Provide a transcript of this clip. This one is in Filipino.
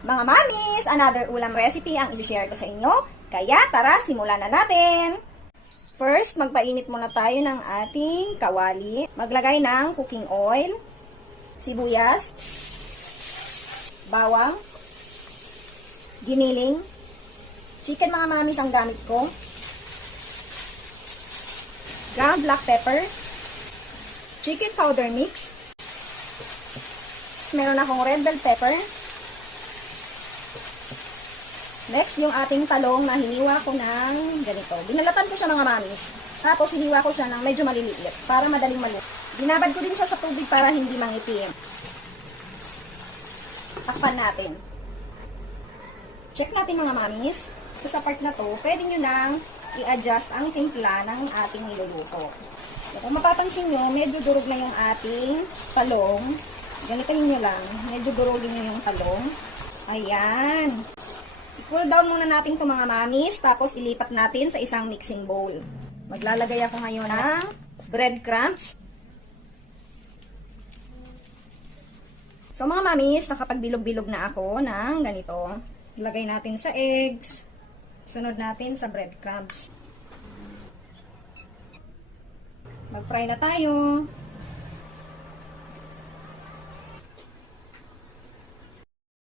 Mga mamis, another ulam recipe ang i-share ko sa inyo. Kaya tara, simulan na natin! First, magpainit muna tayo ng ating kawali. Maglagay ng cooking oil, sibuyas, bawang, giniling, chicken mga mamis ang gamit ko, ground black pepper, chicken powder mix, meron akong red bell pepper. Next, yung ating talong na hiniwa ko ng ganito. Binalatan ko siya mga mamis. Tapos, hiniwa ko siya ng medyo maliliit para madaling maluto. Binabad ko din siya sa tubig para hindi mangitim. Takpan natin. Check natin mga mamis. So, sa part na to, pwede nyo nang i-adjust ang timpla ng ating niluluto. So, kung mapapansin nyo, medyo durog na yung ating talong. Ganitahin nyo lang. Medyo durogin nyo yung talong. Ayan. I-cool down muna natin ito mga mamis, tapos ilipat natin sa isang mixing bowl. Maglalagay ako ngayon ng breadcrumbs. So mga mamis, nakapagbilog-bilog na ako ng ganito. Ilagay natin sa eggs. Sunod natin sa breadcrumbs. Mag-fry na tayo.